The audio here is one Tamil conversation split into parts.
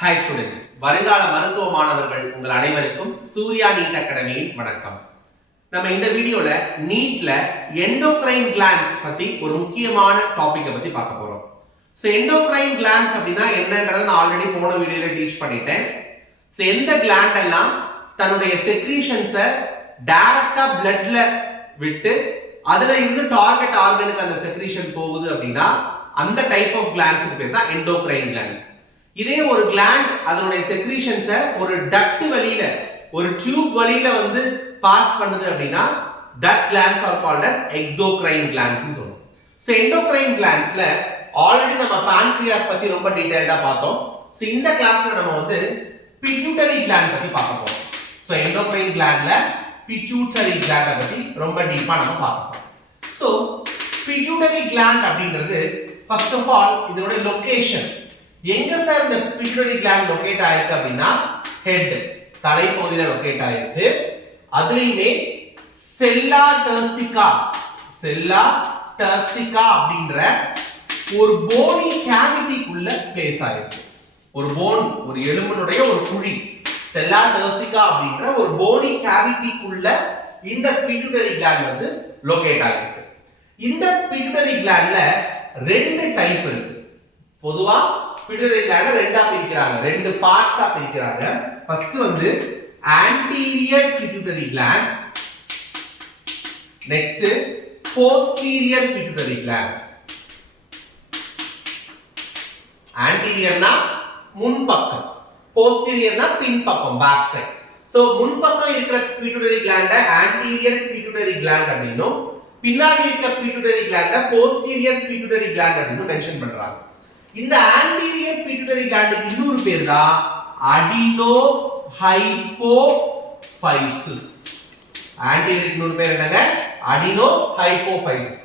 ஹாய் ஸ்டூடெண்ட்ஸ், வருங்கால மருத்துவ மாணவர்கள் உங்கள் அனைவருக்கும் சூர்யா நீட் அகாடமியின் வணக்கம். நம்ம இந்த வீடியோல நீட்ல எண்டோக்ரைன் கிளாண்ட்ஸ் பத்தி ஒரு முக்கியமான டாபிக்கை பத்தி பார்க்க போறோம். ஸோ எண்டோக்ரைன் கிளாண்ட்ஸ் அப்படின்னா என்னன்றதை நான் ஆல்ரெடி போன வீடியோல டீச் பண்ணிட்டேன். ஸோ எந்த கிளாண்ட் எல்லாம் தன்னுடைய செக்ரீஷன்ஸை டைரக்டா பிளட்ல விட்டு அதுல இருந்து டார்கெட் ஆர்கனுக்கு அந்த செக்ரீஷன் போகுது அப்படின்னா அந்த டைப் ஆஃப் கிளாண்ட்ஸ்க்கு பேர் தான் எண்டோக்ரைன் கிளாண்ட்ஸ். இதே ஒரு கிளாண்ட் அதனுடைய செக்ரீஷன்ஸை ஒரு டக்ட் வழியில ஒரு டியூப் வழியில வந்து பாஸ் பண்ணுது அப்படின்னா that glands are called as exocrine glands னு சொல்றோம். சோ எண்டோக்ரைன் கிளாண்ட்ஸ்ல ஆல்ரெடி நம்ம பான்கிரியாஸ் பத்தி ரொம்ப டீடைலா பார்த்தோம். சோ இந்த கிளாஸ்ல நம்ம வந்து பிட்யூட்டரி கிளாண்ட் பத்தி பார்க்க போறோம். சோ எண்டோக்ரைன் கிளாண்ட்ல பிட்யூட்டரி கிளாண்ட பத்தி ரொம்ப டீப்பா நம்ம பார்க்க போறோம். சோ பிட்யூட்டரி கிளாண்ட் அப்படிங்கிறது ஃபர்ஸ்ட் ஆஃப் ஆல் இதோட லொகேஷன் எங்க சார் இந்த பிட்யூட்டரி கிளாண்ட் லொகேட் ஆயிருக்கு அப்படின்னா ஹெட் தலைப்பகுதியில லொகேட் ஆயிருக்கு. அதுலயுமே செல்லா டர்சிகா அப்படின்ற ஒரு போனி கேவிட்டிக்குள்ள பிளேஸ் ஆயிருக்கு. ஒரு போன், ஒரு எலும்பினுடைய ஒரு குழி, செல்லா டர்சிகா அப்படின்ற ஒரு போனி கேவிட்டிக்குள்ள இந்த பிட்யூட்டரி கிளாண்ட் வந்து லொகேட் ஆயிருக்கு. இந்த பிட்யூட்டரி கிளாண்ட்ல ரெண்டு டைப் இருக்கு. பொதுவா பிட்யூட்டரி கிளாண்ட ரெண்டா பிரிக்கிறாங்க, ரெண்டு பார்ட்ஸா பிரிக்கிறாங்க. ஃபர்ஸ்ட் வந்து anterior pituitary gland, next posterior pituitary gland. anterior னா முன்பக்கம், posterior னா பின்பக்கம், பேக் சைடு. சோ முன்பக்கம் இருக்கிற pituitary gland anterior pituitary gland அப்படினும் பின்னாடி இருக்கிற pituitary gland posterior pituitary gland அப்படினு மென்ஷன் பண்றாங்க. இந்த anterior pituitary gland இன்னொரு பேர் தான் adenohypophysis. anterior இன்னொரு பேர் என்னங்க? adenohypophysis.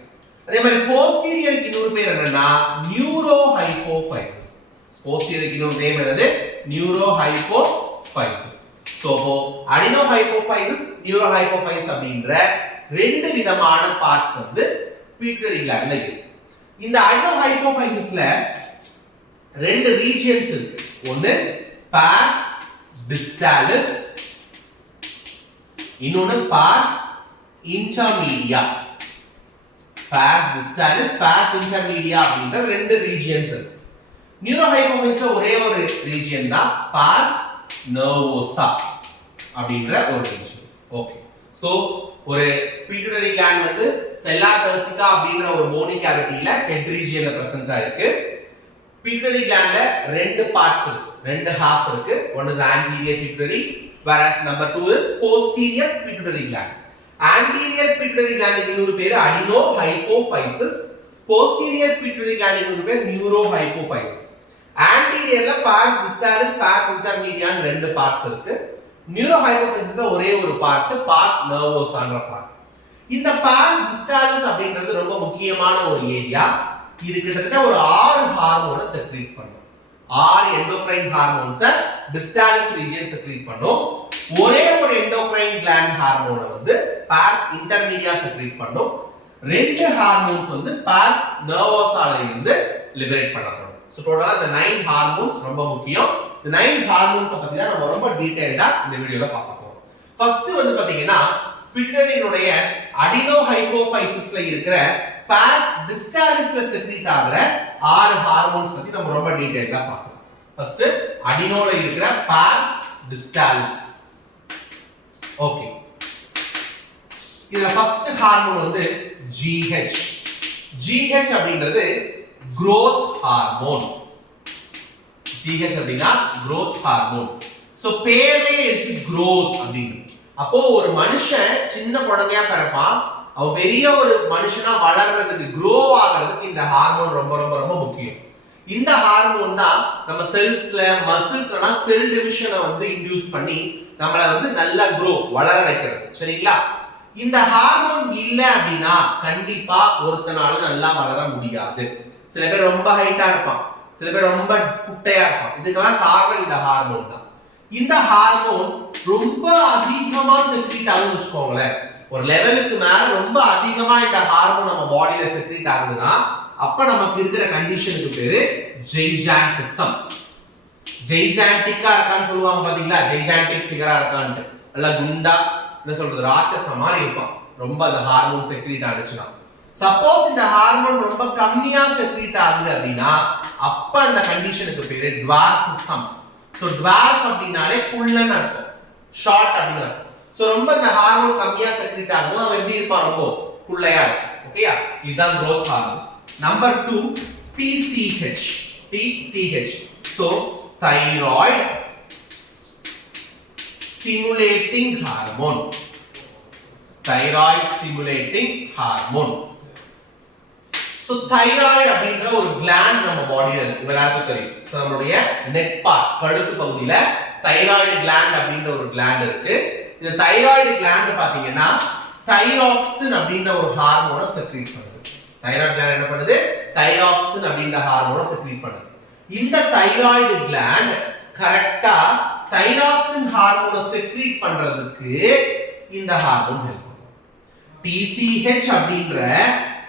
அதே மாதிரி posterior இன்னொரு பேர் என்னன்னா neurohypophysis. posterior இன்னொரு நேம் என்னது? neurohypophysis. சோ adenohypophysis, neurohypophysis அப்படிங்கற ரெண்டு விதமான பார்ட்ஸ் வந்து pituitary glandல இருக்கு. இந்த adenohypophysisல ரெண்டு ரீஜியன்ஸ் இருக்கு. ஒன்னு pars distalis, இன்னொன்னு pars intermedia. pars distalis, pars intermedia அப்படின்ற ரெண்டு ரீஜியன்ஸ் இருக்கு. நியூரோஹைபோஃபைசிஸ்ல ஒரே ஒரு ரீஜியன் தான் pars nervosa அப்படின்ற ஒரு ரீஜியன். ஓகே, சோ ஒரு பிட்யூட்டரி கிளாண்ட் வந்து செல்லா டர்சிகா அப்படின்ற ஒரு போனி கேவிட்டில ஹெட் ரீஜியன்ல பிரசன்ட் ஆயிருக்கு. பிட்யூட்டரி கிளாண்ட்ல ரெண்டு பார்ட்ஸ் இருக்கு, ரெண்டு ஹாஃப் இருக்கு. One is anterior pituitary whereas number 2 is posterior pituitary gland. anterior pituitary gland இன்னொரு பேரு adenohypophysis, posterior pituitary gland இன்னொரு பேரு neurohypophysis. anteriorல pars distalis, pars intermedia ன்னு ரெண்டு பார்ட்ஸ் இருக்கு. neurohypophysisல ஒரே ஒரு பார்ட் pars nervosaன்ற பார்ட். இந்த pars distalis அப்படின்றது ரொம்ப முக்கியமான ஒரு ஏரியா. இது கிட்டத்தட்ட ஒரு 6 ஹார்மோனை செக்ரீட் பண்ணும். 6 எண்டோக்ரைன் ஹார்மோன்ஸை டிஸ்டாலிஸ் ரீஜியன் செக்ரீட் பண்ணும். ஒரே ஒரு எண்டோக்ரைன் கிளாண்ட் ஹார்மோனை வந்து pars intermedia செக்ரீட் பண்ணும். ரெண்டு ஹார்மோன்ஸ் வந்து pars nervosaல இருந்து லிபரேட் பண்ணப்படும். சோ டோட்டலா இந்த 9 ஹார்மோன்ஸ் ரொம்ப முக்கியம். இந்த 9 ஹார்மோன்ஸ் பத்தி தான் நம்ம ரொம்ப டீடைலா இந்த வீடியோல பார்க்க போறோம். ஃபர்ஸ்ட் வந்து பாத்தீங்கன்னா பிட்யூட்டரியினுடைய adenohypophysis இருக்கிற pars distalis செக்ரீட் ஆகுற 6 ஹார்மோன்ஸ் பத்தி நம்ம ரொம்ப டீடைலா பார்க்கலாம். ஃபர்ஸ்ட் அடினோல இருக்கிற pars distalis. ஓகே, இதுல ஃபர்ஸ்ட் ஹார்மோன் வந்து GH. GH அப்படிங்கிறது growth ஹார்மோன். GH அப்படினா growth ஹார்மோன். சோ பேர்லயே இருக்கு growth அப்படினு. அப்போ ஒரு மனுஷன் சின்ன குழந்தையா பிறப்பான், அவன் பெரிய ஒரு மனுஷனா வளர்றதுக்கு, grow ஆகிறதுக்கு இந்த ஹார்மோன் ரொம்ப ரொம்ப ரொம்ப முக்கியம். இந்த ஹார்மோன் தான் நம்ம செல்ஸ்ல, மசில்ஸ்ல செல் டிவிஷனை வந்து இன்டியூஸ் பண்ணி நம்மள வந்து நல்லா grow வளர வைக்கிறது. சரிங்களா? இந்த ஹார்மோன் இல்ல அப்படினா கண்டிப்பா ஒருத்தனால நல்லா வளர முடியாது. சில பேர் ரொம்ப ஹைட்டா இருப்பான், சில பேர் ரொம்ப குட்டையா இருப்பான். இதுக்கெல்லாம் காரணம் இந்த ஹார்மோன் தான். இந்த ஹார்மோன் ரொம்ப அதிகமா செக்ரீட் ஆகுதுன்னு வச்சுக்கோங்களேன். ஒரு லெவலுக்கு மேல ரொம்ப அதிகமா இந்த ஹார்மோன் நம்ம பாடியில செக்ரீட் ஆகுதுன்னா அப்ப நமக்கு இருக்கிற கண்டிஷனுக்கு பேரு ஜெய்ஜாண்டிசம். ஜெய்ஜாண்டிக்கா இருக்கான்னு சொல்லுவாங்க பாத்தீங்களா, ஜெய்ஜாண்டிக் ஃபிகரா இருக்கான்ட்டு, நல்லா குண்டா என்ன சொல்றது ராட்சச மாதிரி இருப்பான் ரொம்ப அந்த ஹார்மோன் செக்ரீட் ஆச்சுன்னா. சப்போஸ் இந்த ஹார்மோன் ரொம்ப கம்மியா செக்ரீட் ஆகுது அப்படின்னா அப்ப அந்த கண்டிஷனுக்கு பேரு டுவார்ஃபிசம். சோ டுவார்ஃப் அப்படினாலே குள்ளன் அர்த்தம், ஷார்ட் அப்படின்னு அர்த்தம். சோ ரொம்ப இந்த ஹார்மோன் கம்மியா செக்ரீட் ஆகும், அவன் எப்படி இருப்பான், ரொம்ப குள்ளையா இருக்கும். ஓகேயா, இதுதான் growth hormone. Number 2 TCH. TCH so thyroid stimulating hormone. Thyroid stimulating hormone. So thyroid அப்படின்ற ஒரு gland நம்ம பாடியில இருக்கு, எல்லாருக்கும் தெரியும். சோ நம்மளுடைய neck part கழுத்து பகுதியில thyroid gland அப்படின்ற ஒரு gland இருக்கு. இந்த thyroid gland பாத்தீங்கன்னா தைராக்சின் அப்படின்ற ஒரு ஹார்மோனை செக்ரீட் பண்ணுது. தைராய்டு கிளாண்ட் என்ன பண்ணுது, தைராக்சின் அப்படின்ற ஹார்மோனை செக்ரீட் பண்ணுது. இந்த தைராய்டு கிளாண்ட் கரெக்ட்டா தைராக்சின் ஹார்மோனை செக்ரீட் பண்றதுக்கு இந்த ஹார்மோன் ஹெல்ப் பண்ணும். TCH அப்படின்ற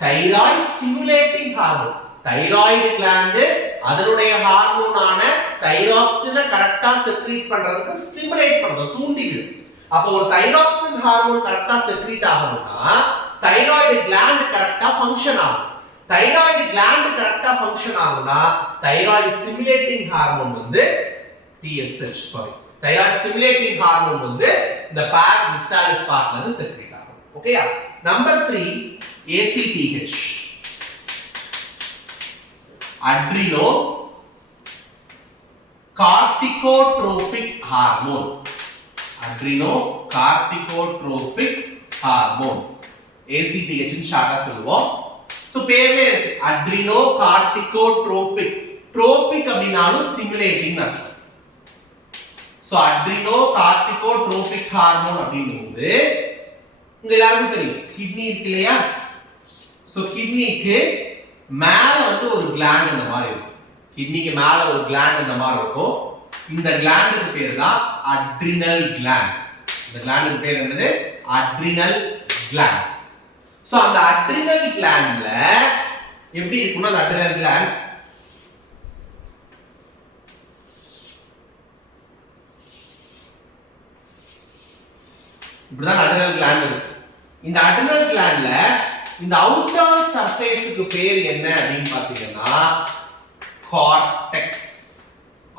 thyroid stimulating hormone, thyroid gland அதனுடைய ஹார்மோனான தைராக்சினை கரெக்ட்டா செக்ரீட் பண்றதுக்கு ஸ்டிமுலேட் பண்ணுது, தூண்டிவிடும். அப்ப ஒரு தைராக்சின் ஹார்மோன் கரெக்ட்டா செக்ரீட் ஆகணும்னா தைராய்டு கிளாண்ட் கரெக்ட்டா ஃபங்க்ஷன் ஆகும். தைராய்டு கிளாண்ட் கரெக்ட்டா ஃபங்க்ஷன் ஆகும்னா தைராய்டு ஸ்டிமுலேட்டிங் ஹார்மோன் வந்து TSH, தைராய்டு ஸ்டிமுலேட்டிங் ஹார்மோன் வந்து இந்த பாஸ் சிஸ்டாலிஸ் பார்ட்ல இருந்து செக்ரீட் ஆகும். ஓகேயா. Number 3 ACTH, Adreno corticotropic hormone. Adreno corticotropic hormone, ACTH ன்னு ஷார்ட்டா சொல்லுவோம். சோ பேர்ல இருக்கு அட்ரினோ கார்டிகோட்ரோபிக். ட்ரோபிக் அப்படினாலும் ஸ்டிமுலேட்டிங் அர்த்தம். சோ அட்ரினோ கார்டிகோட்ரோபிக் ஹார்மோன் அப்படிங்கும்போது உங்க எல்லாருக்கும் தெரியும் கிட்னி இருக்கு இல்லையா. சோ கிட்னிக்கு மேல வந்து ஒரு கிளாண்ட் இந்த மாதிரி இருக்கும், கிட்னிக்கு மேல ஒரு கிளாண்ட் இந்த மாதிரி இருக்கும். இந்த கிளாண்டுக்கு பேர் தான் அட்ரினல் கிளாண்ட். இந்த கிளாண்டுக்கு பேர் என்னது, அட்ரினல் கிளாண்ட். சோ அந்த அட்ரினல் கிளாண்ட்ல எப்படி இருக்கும்னா, அந்த அட்ரினல் கிளாண்ட் இப்படிதான் அட்ரினல் கிளாண்ட் இருக்கு. இந்த அட்ரினல் கிளாண்ட்ல இந்த அவுட்டர் சர்ஃபேஸ்க்கு பேர் என்ன அப்படின்னு பாத்தீங்கன்னா கார்டெக்ஸ்.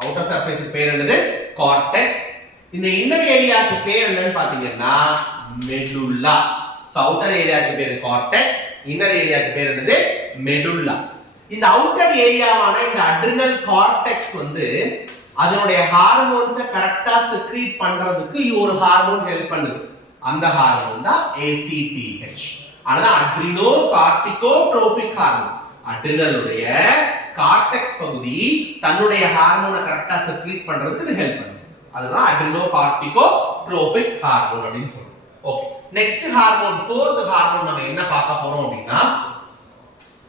அவுட்டர் சர்ஃபேஸ்க்கு பேர் என்னது, கார்டெக்ஸ். இந்த இன்னர் ஏரியாக்கு பேர் என்னன்னு பாத்தீங்கன்னா மெடுல்லா. சோ அவுட்டர் ஏரியாக்கு பேர் கார்டெக்ஸ், இன்னர் ஏரியாக்கு பேர் என்னது மெடுல்லா. இந்த அவுட்டர் ஏரியாவான இந்த அட்ரினல் கார்டெக்ஸ் வந்து அதனுடைய ஹார்மோன்ஸை கரெக்டா செக்ரீட் பண்றதுக்கு ஒரு ஹார்மோன் ஹெல்ப் பண்ணுது. அந்த ஹார்மோன் தான் ACTH. அதான் அட்ரினோ கார்டிகோட்ரோபிக் ஹார்மோன். அட்ரினலுடைய கார்டெக்ஸ் பகுதி தன்னுடைய ஹார்மோனை கரெக்டா செக்ரீட் பண்றதுக்கு இது ஹெல்ப் பண்ணுது. அதுதான் அட்ரினோ கார்டிகோட்ரோபிக் ஹார்மோன் அப்படின்னு சொல்றோம். Okay, next hormone, fourth hormone நம்ம என்ன பார்க்க போறோம் அப்படின்னா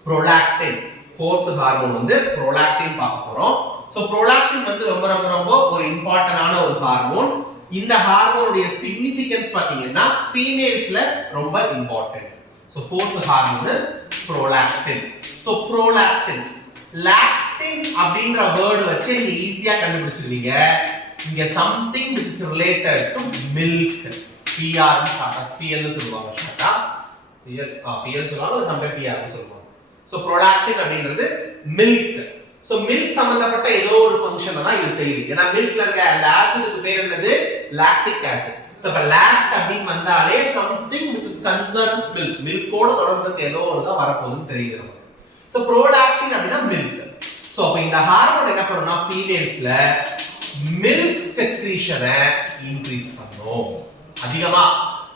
ப்ரோலாக்டின். ஃபோர்த் ஹார்மோன் வந்து ப்ரோலாக்டின் பார்க்க போறோம். சோ ப்ரோலாக்டின் வந்து ரொம்ப ரொம்ப ரொம்ப ஒரு இம்பார்ட்டன்டான ஒரு ஹார்மோன். இந்த ஹார்மோனுடைய சிக்னிஃபிகன்ஸ் பாத்தீங்கன்னா ஃபீமேல்ஸ்ல ரொம்ப important. So fourth hormone is prolactin. So prolactin, logged in அப்படின்ற வேர்ட் வச்சு நீங்க ஈஸியா கண்டுபிடிச்சிருவீங்க. இங்க something which is related to milk. PR னு ஷார்ட்டா PL னு சொல்லுவாங்க, ஷார்ட்டா PL சொல்லுவாங்க, சம்டைம் PR னு சொல்லுவாங்க. சோ ப்ரோலாக்டின் அப்படிங்கிறது மில்க். சோ மில்க் சம்பந்தப்பட்ட ஏதோ ஒரு ஃபங்க்ஷன் தான் இது செய்யுது. ஏன்னா மில்க்ல இருக்க அந்த ஆசிட்க்கு பேர் என்னது, லாக்டிக் ஆசிட். சோ இப்ப லாக்ட் அப்படினு வந்தாலே something which is concerned with milk, மில்கோட தொடர்புக்கு ஏதோ ஒரு தான் வரப்போகுதுன்னு தெரியுது நமக்கு. சோ ப்ரோலாக்டின் அப்படினா மில்க். சோ அப்ப இந்த ஹார்மோன் என்ன பண்ணும்னா ஃபீமேல்ஸ்ல மில்க் செக்ரீஷனை இன்கிரீஸ் பண்ணும் அதிகமா.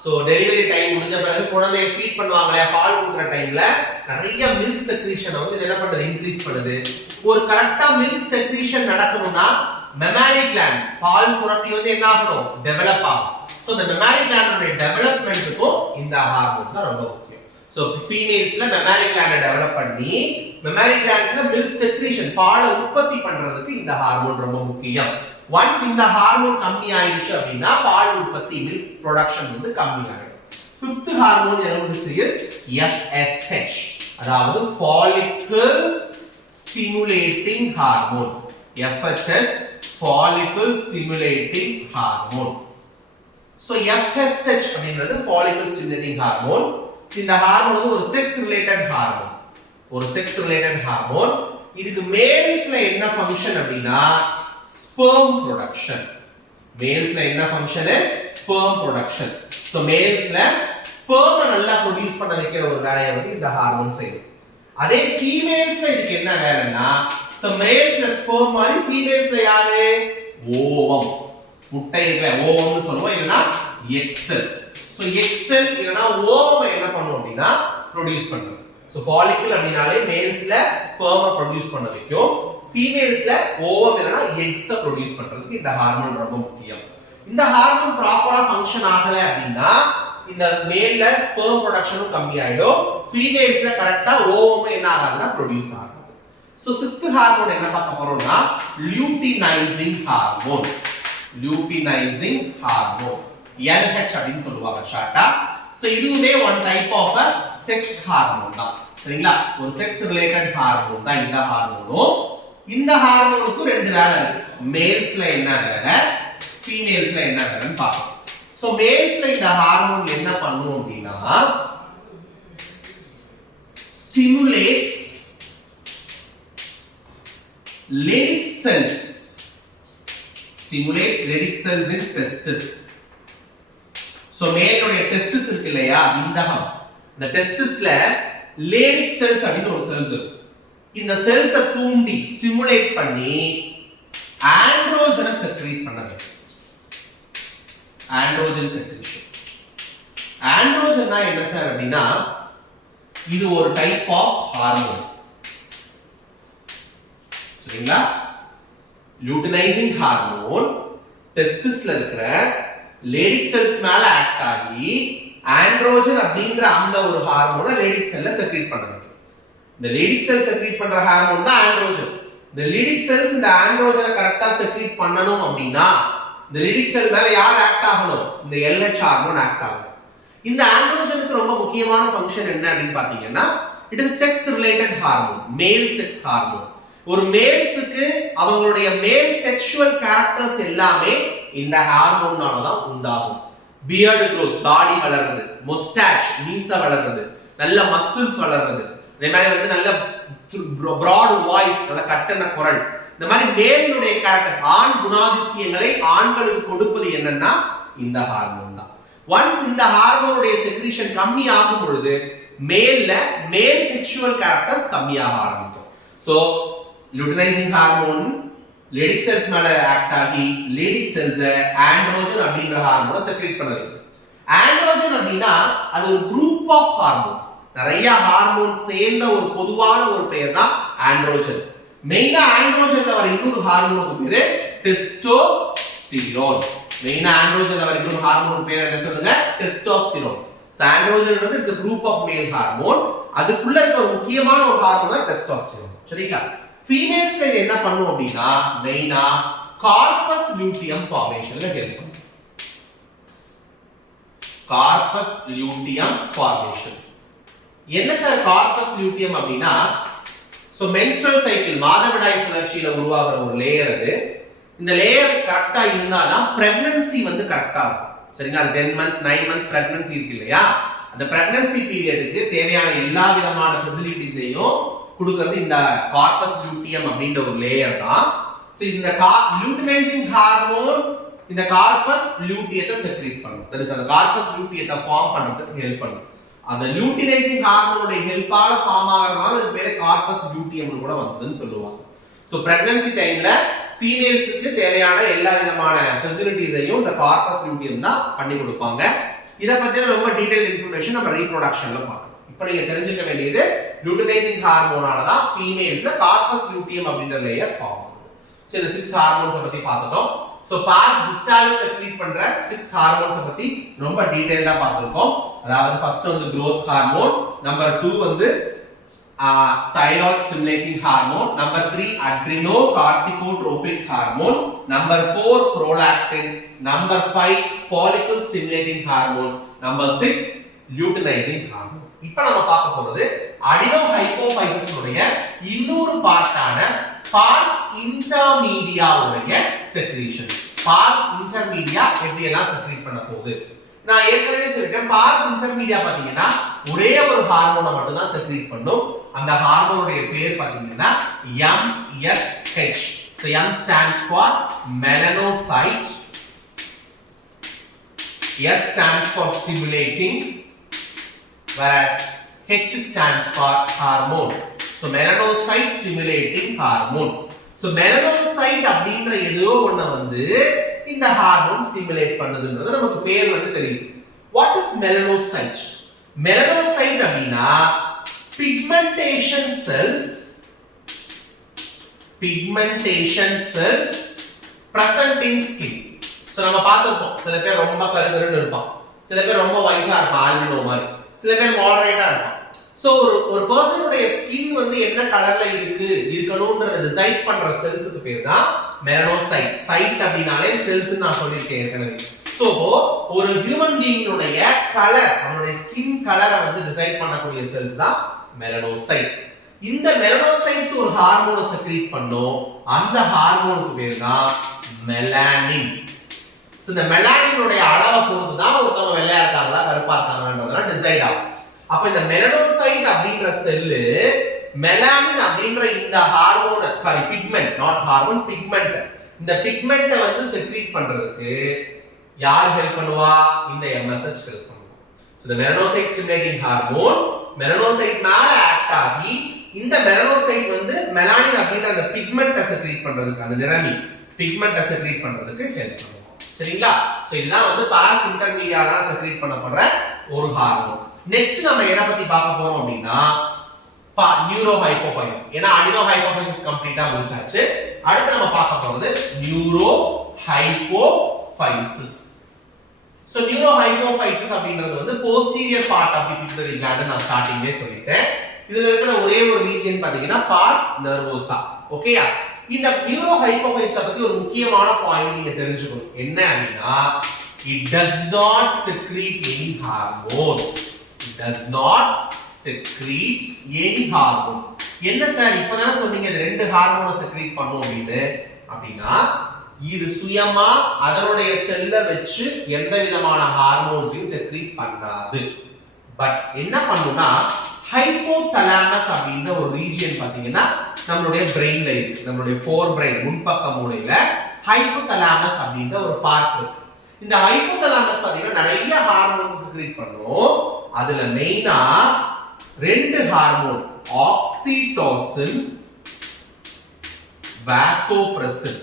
சோ டெலிவரி டைம் முடிஞ்ச பிறகு குழந்தையை ஃபீட் பண்ணுவாங்களே, பால் கொடுக்குற டைம்ல நிறைய மில்க் செக்ரீஷனை வந்து என்ன பண்ணுது, இன்கிரீஸ் பண்ணுது. ஒரு கரெக்ட்டா மில்க் செக்ரீஷன் நடக்கணும்னா மெமாரி கிளாண்ட், பால் சுரப்பி வந்து என்ன ஆகணும், டெவலப் ஆகும். சோ இந்த மெமாரி கிளாண்டோட டெவலப்மென்ட்க்கும் இந்த ஹார்மோன் தான் ரொம்ப முக்கியம். சோ ஃபீமேல்ஸ்ல மெமாரி கிளாண்டை டெவலப் பண்ணி மெமாரி கிளாண்ட்ஸ்ல மில்க் செக்ரீஷன், பாலை உற்பத்தி பண்றதுக்கு இந்த ஹார்மோன் ரொம்ப முக்கியம். ஒன்ஸ் இந்த ஹார்மோன் கம்மி ஆயிடுச்சு அப்படின்னா பால் உற்பத்தி, மில்க் ப்ரொடக்ஷன் வந்து கம்மி ஆயிடும். ஃபிஃப்த் ஹார்மோன் என்னது இஸ் FSH, அதாவது follicle stimulating hormone. FSH follicle stimulating hormone. So FSH அப்படிங்கிறது follicle stimulating hormone. இந்த ஹார்மோன் வந்து ஒரு செக்ஸ் ரிலேட்டட் ஹார்மோன். ஒரு செக்ஸ் ரிலேட்டட் ஹார்மோன். இதுக்கு மேல்ஸ்ல என்ன ஃபங்க்ஷன் அப்படினா sperm production. மேல்ஸ்ல என்ன function? sperm production. So மேல்ஸ்ல sperm நல்லா ப்ரொடியூஸ் பண்ண வைக்கிற ஒரு வேலையை வந்து இந்த ஹார்மோன் செய்யும். அதே ஃபீமேல்ஸ்ல இதுக்கு என்ன வேலைன்னா so மேல்ஸ்ல sperm மாதிரி ஃபீமேல்ஸ்ல யாரு? ஓவம். முட்டை இருக்குல ஓவம்னு சொல்லுவோம். இல்லனா egg cell. So egg cell இல்லனா ஓவம் என்ன பண்ணும் அப்படினா ப்ரொடியூஸ் பண்ணும். So follicle அப்படினாலே மேல்ஸ்ல sperm ப்ரொடியூஸ் பண்ண வைக்கும். ஃபீமேல்ஸ்ல ஓவம் இல்லனா eggs ப்ரொடியூஸ் பண்றதுக்கு இந்த ஹார்மோன் ரொம்ப முக்கியம். இந்த ஹார்மோன் ப்ராப்பரா ஃபங்க்ஷன் ஆகல அப்படினா இந்த மேல்ல sperm ப்ரொடக்ஷனும் கம்மி ஆயிடும். ஃபீமேல்ஸ்ல கரெக்ட்டா ஓவம் என்ன ஆகாதுன்னா ப்ரொடியூஸ் ஆகும். So sixth ஹார்மோன் என்ன பார்க்க போறோம்னா luteinizing hormone. luteinizing hormone LH அப்படினு சொல்லுவாங்க ஷார்ட்டா. சோ இதுவுமே one type of a sex hormone தான். சரிங்களா? ஒரு செக்ஸ் ரிலேட்டட் ஹார்மோன் தான் இந்த ஹார்மோனும். இந்த ஹார்மோனுக்கு ரெண்டு வேலை இருக்கு. மேல்ஸ்ல என்ன வேலை, ஃபீமேல்ஸ்ல என்ன வேலைன்னு பார்ப்போம். சோ மேல்ஸ்ல இந்த ஹார்மோன் என்ன பண்ணும் அப்படினா stimulates Leydig cells. Stimulates Leydig cells in testes. So மேலுடைய testis இருக்கு இல்லையா விந்தகம். இந்த testisல Leydig cells அப்படின ஒரு cells இருக்கு. இந்த cells தூண்டி ஸ்டிமுலேட் பண்ணி ஆண்ட்ரோஜனை செக்ரீட் பண்ண வைக்கும். Androgen secretion. ஆண்ட்ரோஜன்னா என்ன சார் அப்படினா இது ஒரு டைப் ஆஃப் ஹார்மோன். சரிங்களா? luteinizing ஹார்மோன் டெஸ்டிஸ்ல இருக்கிற லேடிக் செல்ஸ் மேல ஆக்ட் ஆகி ஆண்ட்ரோஜன் அப்படிங்கற அந்த ஒரு ஹார்மோனை லேடிக் செல்ல செக்ரீட் பண்ண வைக்கும். இந்த லேடிக் செல் செக்ரீட் பண்ற ஹார்மோன் தான் ஆண்ட்ரோஜன். இந்த லேடிக் செல்ஸ் இந்த ஆண்ட்ரோஜனை கரெக்ட்டா செக்ரீட் பண்ணனும் அப்படினா இந்த லேடிக் செல் மேல யார் ஆக்ட் ஆகணும்? இந்த LH ஹார்மோன் ஆக்ட் ஆகும். இந்த ஆண்ட்ரோஜனுக்கு ரொம்ப முக்கியமான ஃபங்க்ஷன் என்ன அப்படினு பாத்தீங்கன்னா it is sex related hormone, மேல் செக்ஸ் ஹார்மோன். ஒரு மேல்ஸ்க்கு அவங்களுடைய மேல் செக்சுவல் கேரக்டர்ஸ் எல்லாமே இந்த ஹார்மோன்னால தான் உண்டாகும். பியர்ட் growth, தாடி வளருது, முஸ்டாச் மீச வளருது, நல்ல மசில்ஸ் வளருது, அதே மாதிரி வந்து நல்ல broad voice, நல்ல கட்டன குரல். இந்த மாதிரி மேலுடைய கேரக்டர்ஸ் ஆண் குணாதிசயங்களை ஆண்களுக்கு கொடுப்பது என்னன்னா இந்த ஹார்மோன் தான். ஒன்ஸ் இந்த ஹார்மோனுடைய செக்ரீஷன் கம்மி ஆகும் பொழுது மேல்ல மேல் செக்சுவல் கேரக்டர்ஸ் கம்மியாக ஆரம்பிக்கும். So luteinizing hormone Leydig cells மேல ஆக்ட் ஆகி லேடிக் செல்ஸ் ஆண்ட்ரோஜன் அப்படிங்கற ஹார்மோனை செக்ரீட் பண்ணுது. ஆண்ட்ரோஜன் அப்படினா அது ஒரு குரூப் ஆஃப் ஹார்மோன்ஸ். நிறைய ஹார்மோன்ஸ் சேர்ந்த ஒரு பொதுவான ஒரு பெயர் தான் ஆண்ட்ரோஜன். மெயினா ஆண்ட்ரோஜன்ல வர இன்னொரு ஹார்மோனுக்கு பேரு டெஸ்டோஸ்டிரோன். மெயினா ஆண்ட்ரோஜன்ல வர இன்னொரு ஹார்மோன் பேர் என்ன சொல்லுங்க? டெஸ்டோஸ்டிரோன். சோ ஆண்ட்ரோஜன் வந்து it's a group of male hormone. அதுக்குள்ள இருக்க ஒரு முக்கியமான ஒரு ஹார்மோன் தான் டெஸ்டோஸ்டிரோன். சரிங்களா? ஃபீமேல்ஸ்ல இது என்ன பண்ணும் அப்படினா மெயினா கார்பஸ் லூட்டியம் ஃபார்மேஷன்ல ஹெல்ப் பண்ணும். கார்பஸ் லூட்டியம் ஃபார்மேஷன் என்ன சார் கார்பஸ் லூட்டியம் அப்படினா சோ menstrual cycle மாதவிடாய் சுழற்சியில உருவாகுற ஒரு லேயர் அது. இந்த லேயர் கரெக்ட்டா இருந்தாதான் பிரெக்னன்சி வந்து கரெக்ட்டா இருக்கும். சரிங்களா? 10 months 9 months பிரெக்னன்சி இருக்கு இல்லையா? அந்த பிரெக்னன்சி பீரியடுக்கு தேவையான எல்லா விதமான ஃபெசிலிட்டிஸையும் கொடுக்கிறது இந்த கார்பஸ் லூட்டியம் அப்படின்ற ஒரு லேயர் தான். சோ இந்த luteinizing ஹார்மோன் இந்த கார்பஸ் லூட்டியத்தை செக்ரீட் பண்ணும். தட் இஸ் அந்த கார்பஸ் லூட்டியத்தை ஃபார்ம் பண்றதுக்கு ஹெல்ப் பண்ணும். அந்த luteinizing ஹார்மோனுடைய ஹெல்ப்பால ஃபார்ம் ஆகறதுனால இது பேரு கார்பஸ் லூட்டியம்னு கூட வந்ததுன்னு சொல்லுவாங்க. சோ பிரெக்னன்சி டைம்ல ஃபீமேல்ஸ்க்கு தேவையான எல்லா விதமான ஃபெசிலிட்டிஸையும் இந்த கார்பஸ் லூட்டியம் தான் பண்ணி கொடுப்பாங்க. இத பத்தின ரொம்ப டீடைல் இன்ஃபர்மேஷன் நம்ம ரீப்ரொடக்ஷன்ல பார்க்கலாம். இப்போ நீங்க தெரிஞ்சுக்க வேண்டியது luteinizing ஹார்மோனால தான் ஃபீமேல்ஸ்ல கார்பஸ் லூட்டியம் அப்படிங்கற லேயர் ஃபார்ம் ஆகுது. சோ இந்த 6 ஹார்மோன்ஸ் பத்தி பார்த்துட்டோம். சோ pars distalis செக்ரீட் பண்ற 6 ஹார்மோன்ஸ் பத்தி ரொம்ப டீடைலா பார்த்திருக்கோம். அதாவது ஃபர்ஸ்ட் வந்து growth ஹார்மோன், நம்பர் 2 வந்து thyroid stimulating hormone, number 3 adrenocorticotropic hormone, number 4 prolactin, number 5 follicle stimulating hormone, number 6 luteinizing hormone. இப்போ நம்ம பார்க்க போறது adenohypophysis உடைய இன்னொரு பார்ட்டான pars intermedia உடைய செக்ரீஷன். பாஸ் இன்டர்மீடியா எப்படி எல்லாம் செக்ரீட் பண்ண போகுது? நான் ஏற்கனவே சொல்லிட்டேன், பாஸ் இன்டர்மீடியா பாத்தீங்கன்னா ஒரே ஒரு ஹார்மோனை மட்டும் தான் செக்ரீட் பண்ணும். அந்த ஹார்மோனுடைய பேர் பாத்தீங்கன்னா MSH. So M stands for melanocyte, S stands for stimulating, whereas H stands for hormone. So melanocyte stimulating hormone. So melanocyte அப்படின்ற ஏதோ ஒண்ணு வந்து இந்த ஹார்மோன் ஸ்டிமுலேட் பண்ணுதுன்றது நமக்கு பேர் வந்து தெரியுது. What is melanocyte? Melanocyte அப்படினா pigmentation cells present in skin. So நம்ம பார்த்திருப்போம், சில பேர் ரொம்ப கருகருன்னு இருப்பான், சில பேர் ரொம்ப ஒயிட்டா இருப்பான் ஆல்பினோ மாதிரி, சில பேர் மாடரேட்டா இருப்பான். சோ ஒரு பர்சனுடைய ஸ்கின் வந்து என்ன கலர்ல இருக்கணும்ன்றத டிசைட் பண்ற செல்ஸ்க்கு பேர் தான் மெலனோசைட். சைட் அப்படினாலே செல்ஸ் நான் சொல்லியிருக்கேன் ஏற்கனவே. சோ ஒரு ஹியூமன் பீயிங்குடைய கலர், அவனுடைய ஸ்கின் கலரை வந்து டிசைட் பண்ணக்கூடிய செல்ஸ் தான் மெலனோசைட்ஸ். இந்த மெலனோசைட்ஸ் ஒரு ஹார்மோனை செக்ரீட் பண்ணும். அந்த ஹார்மோனுக்கு பேர் தான் மெலானின். சோ இந்த மெலானினுடைய அளவை பொறுத்து தான் ஒருத்தவங்க வெள்ளையா இருக்காங்களா கருப்பா இருக்காங்கன்றதெல்லாம் டிசைட் ஆகும். அப்ப இந்த மெலனோசைட் அப்படிங்கற செல் மெலானின் அப்படிங்கற இந்த hormone, sorry pigment, not hormone, pigment, இந்த பிக்மெண்ட்டை வந்து செக்ரீட் பண்றதுக்கு யார் ஹெல்ப் பண்ணுவா? இந்த MSH ஹெல்ப் பண்ணுவா. So the melanocyte stimulating hormone melanocyte மேல ஆக்ட் ஆகி இந்த மெலனோசைட் வந்து மெலானின் அப்படிங்கற அந்த பிக்மெண்ட்டை செக்ரீட் பண்றதுக்கு, அந்த நிறமி பிக்மெண்ட்டை செக்ரீட் பண்றதுக்கு ஹெல்ப் பண்ணுவா. சரிங்களா? சோ இதுதான் வந்து பாஸ் இன்டர்மீடியால செக்ரீட் பண்ணப்படுற ஒரு ஹார்மோன். நெக்ஸ்ட் நம்ம எதை பத்தி பார்க்க போறோம் அப்படின்னா நியூரோ ஹைப்போஃபைசிஸ். ஏன்னா அடினோ ஹைப்போஃபைசிஸ் கம்ப்ளீட்டா முடிச்சாச்சு. அடுத்து நம்ம பார்க்க போறது neuro hypophysis. So neuro hypophysis அப்படிங்கிறது வந்து posterior part of the pituitary gland நான் ஸ்டார்டிங்லயே சொல்லிட்டேன். இதுல இருக்கிற ஒரே ஒரு ரீஜன் பாத்தீங்கன்னா பாஸ் நர்வோசா. ஓகேயா? இந்த நியூரோ ஹைப்போஃபைசிஸ் பத்தி ஒரு முக்கியமான பாயிண்ட் நீங்க தெரிஞ்சுக்கணும். என்ன அப்படின்னா it does not secrete any hormone. It does not secrete any hormone. என்ன சார் இப்பதான் சொன்னீங்க இது ரெண்டு ஹார்மோனை செக்ரீட் பண்ணும் அப்படின்னா இது சுயமா அதனுடைய செல்ல வச்சு எந்த விதமான ஹார்மோன்ஸையும் செக்ரீட் பண்ணாது. பட் என்ன பண்ணுனா ஹைப்போதலாமஸ் அப்படின்ற ஒரு ரீஜியன் பாத்தீங்கன்னா நம்மளுடைய பிரெயின்ல இருக்கு. நம்மளுடைய ஃபோர் பிரெயின் முன்பக்க மூளையில ஹைப்போதலாமஸ் அப்படின்ற ஒரு பார்ட் இருக்கு. இந்த ஹைப்போதலாமஸ் பாத்தீங்கன்னா நிறைய ஹார்மோன்ஸ் செக்ரீட் பண்ணும். அதுல மெயினா ரெண்டு ஹார்மோன், ஆக்சிடோசின், வாசோபிரசின்.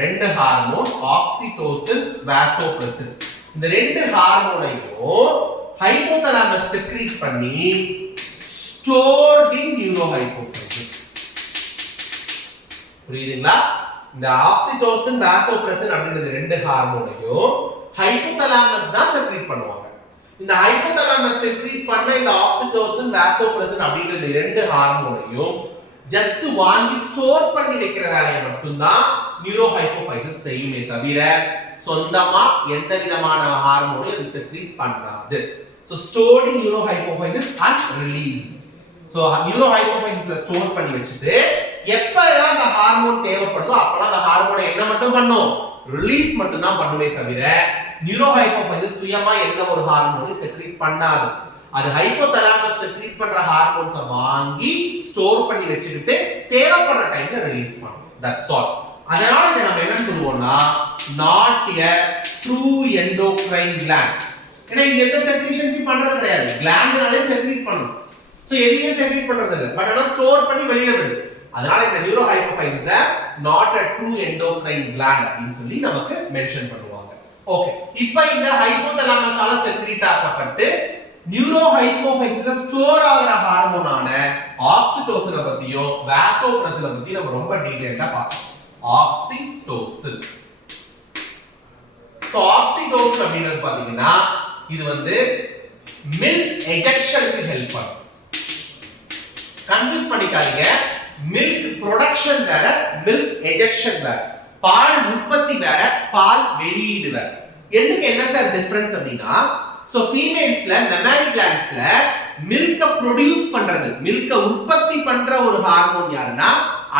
ரெண்டு ஹார்மோன் ஆக்சிடோசின், வாசோபிரசின். இந்த ரெண்டு ஹார்மோனையும் ஹைப்போதலாமஸ் செக்ரீட் பண்ணி ஸ்டோர்ட் இன் நியூரோஹைப்போஃபைசிஸ். புரியுதுங்களா? இந்த ஆக்சிடோசின், வாசோபிரசின் அப்படிங்கிற ரெண்டு ஹார்மோனையும் ஹைப்போதலாமஸ் தான் செக்ரீட் பண்ணுவாங்க. இந்த ஹைப்போதலாமஸ் செக்ரீட் பண்ண இந்த ஆக்சிடோசின், வாசோபிரசின் அப்படிங்கிற ரெண்டு ஹார்மோனையும் ஜஸ்ட் வாங்கி ஸ்டோர் பண்ணி வைக்கிற வேலையை மட்டும்தான் நியூரோஹைப்போஃபைசிஸ் செய்யுமே தவிர சொந்தமா எந்த விதமான ஹார்மோனையும் அது செக்ரீட் பண்ணாது. So stored in neurohypophysis and release. So neurohypophysis store பண்ணி வச்சிட்டு எப்பெல்லாம் அந்த ஹார்மோன் தேவைப்படுதோ அப்பலாம் அந்த ஹார்மோனை என்ன மட்டும் பண்ணும்? ரிலீஸ் மட்டும் தான் பண்ணுமே தவிர நியூரோஹைப்போஃபைசிஸ் சுயமா எந்த ஒரு ஹார்மோனையும் செக்ரீட் பண்ணாது. அது ஹைப்போதலாமஸ் செக்ரீட் பண்ற ஹார்மோன்ஸை வாங்கி ஸ்டோர் பண்ணி வச்சுக்கிட்டு தேவைப்படுற டைம்ல ரிலீஸ் பண்ணும். That's all. அதனால இதை நம்ம என்ன சொல்லுவோம்னா not a true endocrine gland. ஏன்னா இது எந்த செக்ரீஷன்ஸ் பண்றது கிடையாது. கிளாண்ட்னாலே செக்ரீட் பண்ணணும். சோ எதையுமே செக்ரீட் பண்றது இல்ல. பட் ஆனா ஸ்டோர் பண்ணி வெளியில விடுது. அதனால இந்த neurohypophysis not a true endocrine gland அப்படின்னு சொல்லி நமக்கு மென்ஷன் பண்ணுவாங்க. ஓகே, இப்போ இந்த ஹைப்போதலாமஸால செக்ரீட் ஆக்கப்பட்டு நியூரோஹைப்போஃபைசிஸ்ல ஸ்டோர் ஆகிற ஹார்மோனான ஆக்சிடோசினை பத்தியும் வாசோபிரசினை பத்தி நம்ம ரொம்ப டீடைலா பார்ப்போம். ஆக்சிடோசின். சோ ஆக்சிடோசின் அப்படிங்கிறது பாத்தீங்கன்னா இது வந்து மில்க் எஜெக்ஷனுக்கு ஹெல்ப் பண்ணும். கன்ஃபியூஸ் பண்ணிக்காதீங்க. மில்க் ப்ரொடக்ஷன் வேற, மில்க் எஜெக்ஷன் வேற. பால் உற்பத்தி வேற, பால் வெளியீடு வேற. ரெண்டுக்கு என்ன சார் டிஃபரன்ஸ் அப்படின்னா சோ ஃபீமேல்ஸ்ல மெமரி கிளாண்ட்ஸ்ல மில்க ப்ரொடியூஸ் பண்றது, மில்க உற்பத்தி பண்ற ஒரு ஹார்மோன் யாருன்னா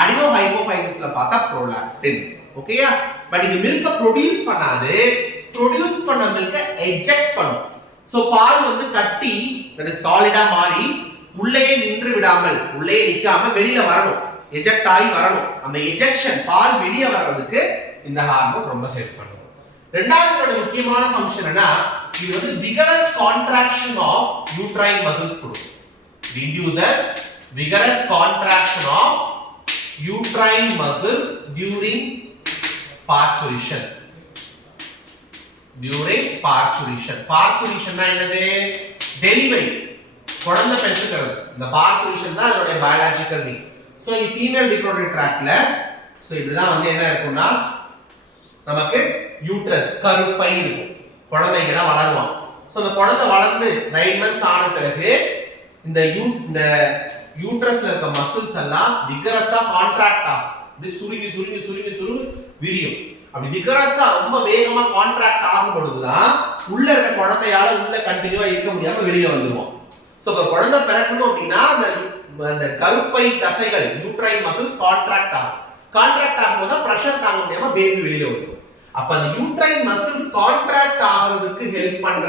அடினோஹைப்போஃபைசிஸ்ல பார்த்தா ப்ரோலாக்டின். ஓகேயா? பட் இது மில்க ப்ரொடியூஸ் பண்ணாது, ப்ரொடியூஸ் பண்ண மில்க எஜெக்ட் பண்ணும். சோ பால் வந்து கட்டி தட் இஸ் சாலிடா மாறி உள்ளே நின்று விடாமல், உள்ளே நிக்காம வெளியில வரணும், எஜெக்ட் ஆகி வரணும். அந்த எஜெக்ஷன் பால் வெளியே வர்றதுக்கு இந்த ஹார்மோன் ரொம்ப ஹெல்ப் பண்ணும். இரண்டாவது முக்கியமான ஃபங்க்ஷன் என்ன, இது வந்து vigorous contraction of uterine muscles கொடுக்கும். It induces vigorous contraction of uterine muscles during parturition. During parturition. Parturition னா என்னது? டெலிவரி, குழந்தை பெற்றுக்கிறது. இந்த parturition தான் அதோட பயாலஜிக்கல் மீன். சோ இந்த ஃபீமேல் ரிப்ரொடக்டிவ் ட்ராக்ட்ல சோ இப்படிதான் வந்து என்ன இருக்கும்னா நமக்கு யூட்ரஸ் கருப்பை இருக்கும், குழந்தைங்க தான் வளருவாங்க. சோ அந்த குழந்தை வளர்ந்து 9 months ஆன பிறகு இந்த யூட்ரஸ்ல இருக்க மசில்ஸ் எல்லாம் விகரஸா கான்ட்ராக்ட் ஆகும். அப்படி சுருங்கி சுருங்கி சுருங்கி சுருங்கி விரியும். அப்படி விகரஸா ரொம்ப வேகமா கான்ட்ராக்ட் ஆகும் பொழுதுதான் உள்ள இருக்க குழந்தையால உள்ள கண்டினியூவா இருக்க முடியாம வெளியே வந்துருவோம். சோ இப்ப குழந்தை பிறக்கணும் அப்படின்னா அந்த கருப்பை தசைகள் யூட்ரைன் மசில்ஸ் கான்ட்ராக்ட் ஆகும். கான்ட்ராக்ட் ஆகும்போது பிரஷர் தாங்க முடியாம பேபி வெளியில வரும். அப்ப அந்த யூட்ரைன் மசில்ஸ் கான்ட்ராக்ட் ஆகிறதுக்கு ஹெல்ப் பண்ற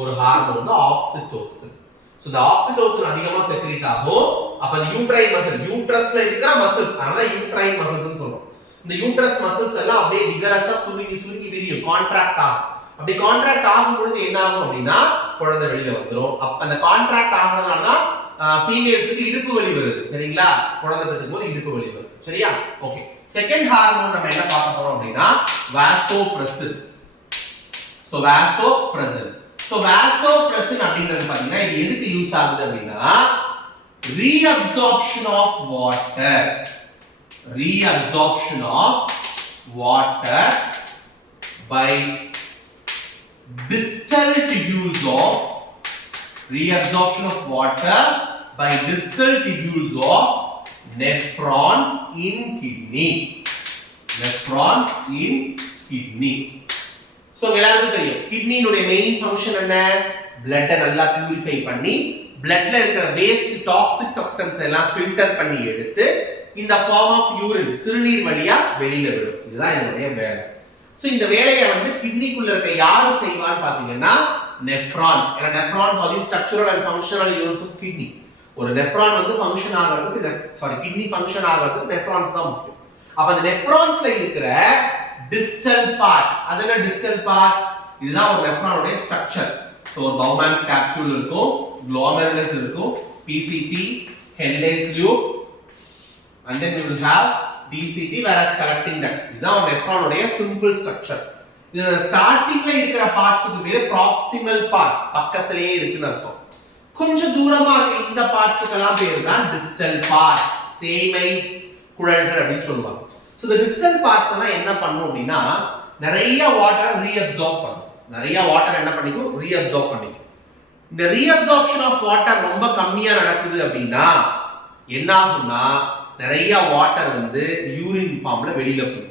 ஒரு ஹார்மோன் தான் ஆக்சிடோசின். சோ இந்த ஆக்சிடோசின் அதிகமா செக்ரீட் ஆகும். அப்ப அந்த யூட்ரைன் மசில், யூட்ரஸ்ல இருக்கிற மசில்ஸ், அதனால யூட்ரைன் மசில்ஸ்னு சொல்றோம். இந்த யூட்ரஸ் மசில்ஸ் எல்லாம் அப்படியே விகரஸா சுருங்கி சுருங்கி விரியும், கான்ட்ராக்ட் ஆகும். அப்படி கான்ட்ராக்ட் ஆகும் பொழுது என்ன ஆகும் அப்படின்னா குழந்தை வெளியில வந்துரும். அப்ப அந்த கான்ட்ராக்ட் ஆகிறதுனால தான் ஃபீமேல்ஸ்க்கு இடுப்பு வலி வருது. சரிங்களா? குழந்தை பெறும் போது இடுப்பு வலி வருது. சரியா? ஓகே. செகண்ட் ஹார்மோன் நம்ம என்ன பார்க்க போறோம் அப்படின்னா vasopressin. So vasopressin. So vasopressin அப்படின்றது பாத்தீங்கன்னா இது எதுக்கு யூஸ் ஆகுது அப்படின்னா reabsorption of water. Reabsorption of water by distal tubules of reabsorption of water by distal tubules of nephrons in kidney. Nephrons in kidney. So எல்லாருக்கும் தெரியும் கிட்னியோட மெயின் ஃபங்க்ஷன் என்ன? பிளட்டை நல்லா பியூரிஃபை பண்ணி பிளட்ல இருக்கிற வேஸ்ட் டாக்ஸிக் சப்ஸ்டன்ஸ் எல்லாம் ஃபில்டர் பண்ணி எடுத்து இந்த ஃபார்ம் ஆஃப் யூரின் சிறுநீர் வழியா வெளியில விடும். இதுதான் இதனுடைய வேலை. சோ இந்த வேலையை வந்து கிட்னிக்குள்ள இருக்க யாரு செய்வான்னு பாத்தீங்கன்னா நெஃப்ரான்ஸ். ஏன்னா nephrons are the structural and functional units of kidney. ஒரு நெஃப்ரான் வந்து ஃபங்க்ஷன் ஆகிறதுக்கு கிட்னி ஃபங்க்ஷன் ஆகிறதுக்கு நெஃப்ரான்ஸ் தான் முக்கியம். அப்ப அந்த நெஃப்ரான்ஸ்ல இருக்கிற டிஸ்டல் பார்ட்ஸ், அதென்ன டிஸ்டல் பார்ட்ஸ்? இதுதான் ஒரு நெஃப்ரானோட ஸ்ட்ரக்சர். சோ ஒரு பவுமன்ஸ் கேப்சூல் இருக்கும், குளோமெருலஸ் இருக்கும், PCT, Henle's loop, and then you will have DCT whereas collecting duct. இதுதான் ஒரு நெஃப்ரானோட சிம்பிள் ஸ்ட்ரக்சர். இது ஸ்டார்டிங்ல இருக்கிற பார்ட்ஸ்க்கு பேரு ப்ராக்சிமல் பார்ட்ஸ், பக்கத்திலேயே இருக்குன்னு அர்த்தம். கொஞ்சம் தூரமா இருக்க இந்த பார்ட்ஸ்க்கெல்லாம் பேரு தான் டிஸ்டல் பார்ட்ஸ், சேமை குழல்கள் அப்படின்னு சொல்லுவாங்க. சோ இந்த டிஸ்டல் பார்ட்ஸ் எல்லாம் என்ன பண்ணும் அப்படின்னா நிறைய வாட்டர் ரீஅப்சார்ப் பண்ணும். நிறைய வாட்டர் என்ன பண்ணிக்கும்? ரீஅப்சார்ப் பண்ணிக்கும். இந்த ரீஅப்சார்ப்ஷன் ஆஃப் வாட்டர் ரொம்ப கம்மியா நடக்குது அப்படின்னா என்ன ஆகும்னா நிறைய வாட்டர் வந்து யூரின் ஃபார்ம்ல வெளியில போகும்.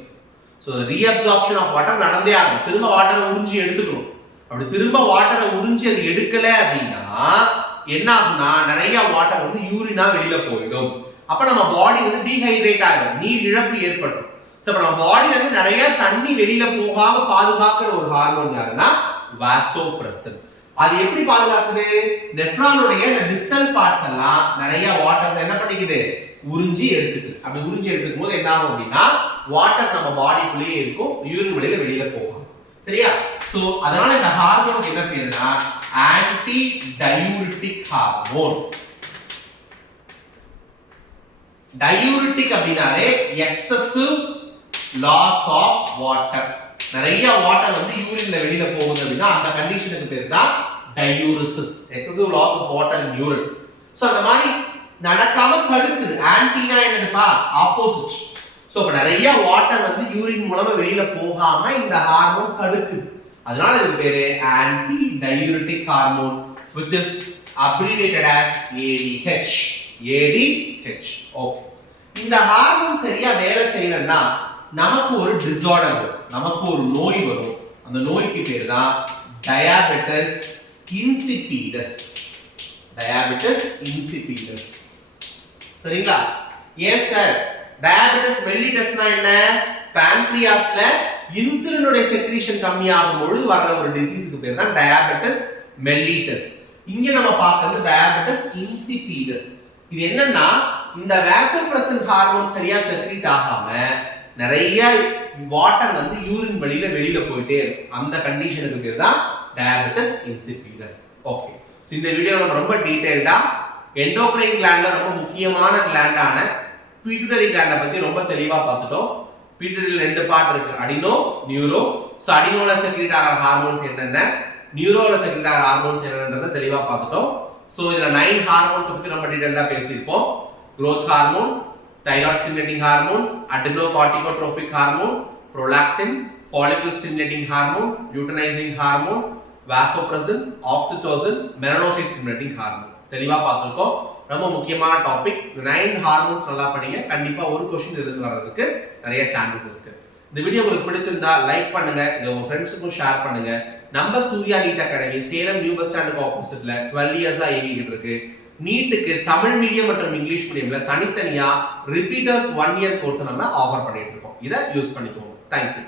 சோ ரீஅப்சார்ப்ஷன் ஆஃப் வாட்டர் நடந்தே ஆகும். திரும்ப வாட்டரை உறிஞ்சி எடுத்துக்கணும். அப்படி திரும்ப வாட்டரை உறிஞ்சி அது எடுக்கல அப்படின்னா என்ன ஆகும்னா நிறைய வாட்டர் வந்து யூரினா வெளியில போயிடும். அப்ப நம்ம பாடி வந்து டீஹைட்ரேட் ஆகும், நீர் இழப்பு ஏற்படும். சோ நம்ம பாடியில இருந்து நிறைய தண்ணி வெளியில போகாம பாதுகாக்கிற ஒரு ஹார்மோன் யாருன்னா வாசோப்ரெசின். அது எப்படி பாதுகாக்குது? நெஃப்ரானுடைய இந்த டிஸ்டல் பார்ட்ஸ் எல்லாம் நிறைய வாட்டர் என்ன பண்ணிக்குது? உறிஞ்சி எடுத்துக்குது. அப்படி உறிஞ்சி எடுத்துக்கும் போது என்ன ஆகும் அப்படின்னா வாட்டர் நம்ம பாடிக்குள்ளேயே இருக்கும், யூரின் வழியில வெளியில போகும். சரியா? சோ அதனால இந்த ஹார்மோனுக்கு என்ன பேருன்னா ஆன்டி டயூரிட்டிக் ஹார்மோன். டயூரிட்டிக் அப்படினாலே எக்ஸசிவ் லாஸ் ஆஃப் வாட்டர். நிறைய வாட்டர் வந்து யூரின்ல வெளியில போகுது அப்படின்னா அந்த கண்டிஷனுக்கு பேர் தான் diuresis, excessive loss of water in urine. So அந்த மாதிரி நடக்காம தடுக்குது. ஆன்டினா என்னதுப்பா? ஆப்போசிட். சோ இப்ப நிறைய வாட்டர் வந்து யூரின் மூலமா வெளியில போகாம இந்த ஹார்மோன் தடுக்குது. அதனால இதுக்கு பேரு anti diuretic hormone which is abbreviated as ADH. ADH. Okay. இந்த ஹார்மோன் சரியா வேலை செய்யலன்னா நமக்கு ஒரு டிசார்டர் வரும், நமக்கு ஒரு நோய் வரும். அந்த நோய்க்கு பேர் தான் டயாபெட்டிஸ் இன்சிபிடஸ். Diabetes insipidus. சரிங்களா? Yes sir. டயாபெட்டிஸ் மெல்லிட்டஸ்னா என்ன? pancreasல இன்சுலினுடைய செக்ரீஷன் கம்மியாகும் பொழுது வர்ற ஒரு டிசீஸ்க்கு பேர் தான் டயாபெட்டிஸ் மெல்லிட்டஸ். இங்க நம்ம பார்க்கிறது டயாபெட்டிஸ் இன்சிபிடஸ். இது என்னன்னா இந்த வாசோபிரசன் ஹார்மோன் சரியா செக்ரீட் ஆகாம நிறைய வாட்டர் வந்து யூரின் வெளியில போயிட்டே இருக்கும். அந்த கண்டிஷனுக்கு பேர் தான் டயாபெட்டிஸ் இன்சிபிடஸ். ஓகே, சோ இந்த வீடியோ நம்ம ரொம்ப டீடைல்டா எண்டோக்ரைன் கிளாண்ட்ல ரொம்ப முக்கியமான கிளாண்டான பிட்யூட்டரி கிளாண்ட பத்தி ரொம்ப தெளிவா பார்த்துட்டோம். பிட்யூட்டரியில ரெண்டு பார்ட் இருக்கு, அடினோ, நியூரோ. சோ அடினோல செக்ரீட் ஆகிற ஹார்மோன்ஸ் என்னென்ன, நியூரோல செக்ரீட் ஆகிற ஹார்மோன்ஸ் என்னன்றதை தெளிவா பார்த்துட்டோம். சோ இதுல 9 ஹார்மோன்ஸ் பத்தி ரொம்ப டீடைலா பேசியிருப்போம். growth hormone, thyroid stimulating hormone, adrenocorticotropic hormone, prolactin, follicle stimulating hormone, luteinizing hormone, vasopressin, oxytocin, melanocyte stimulating hormone தெளிவா பார்த்திருக்கோம். ரொம்ப முக்கியமான டாபிக். 9 ஹார்மோன்ஸ் நல்லா பண்ணீங்க, கண்டிப்பா ஒரு क्वेश्चन இருந்து வர்றதுக்கு நிறைய சான்சஸ் இருக்கு. இந்த வீடியோ உங்களுக்கு பிடிச்சிருந்தா லைக் பண்ணுங்க, இத உங்க ஃப்ரெண்ட்ஸ்க்கும் ஷேர் பண்ணுங்க. நம்ம Surya NEET academy Salem new bus ஸ்டாண்டுக்கு ஆப்போசிட்ல 12 இயர்ஸா இயங்கிட்டு இருக்கு. நீட்டுக்கு தமிழ் மீடியம் மற்றும் இங்கிலீஷ் மீடியம்ல தனித்தனியா ரிப்பீட்டர்ஸ் 1 இயர் கோர்ஸ் நம்ம ஆஃபர் பண்ணிட்டு இருக்கோம். இதை யூஸ் பண்ணிக்கோங்க. தேங்க்யூ.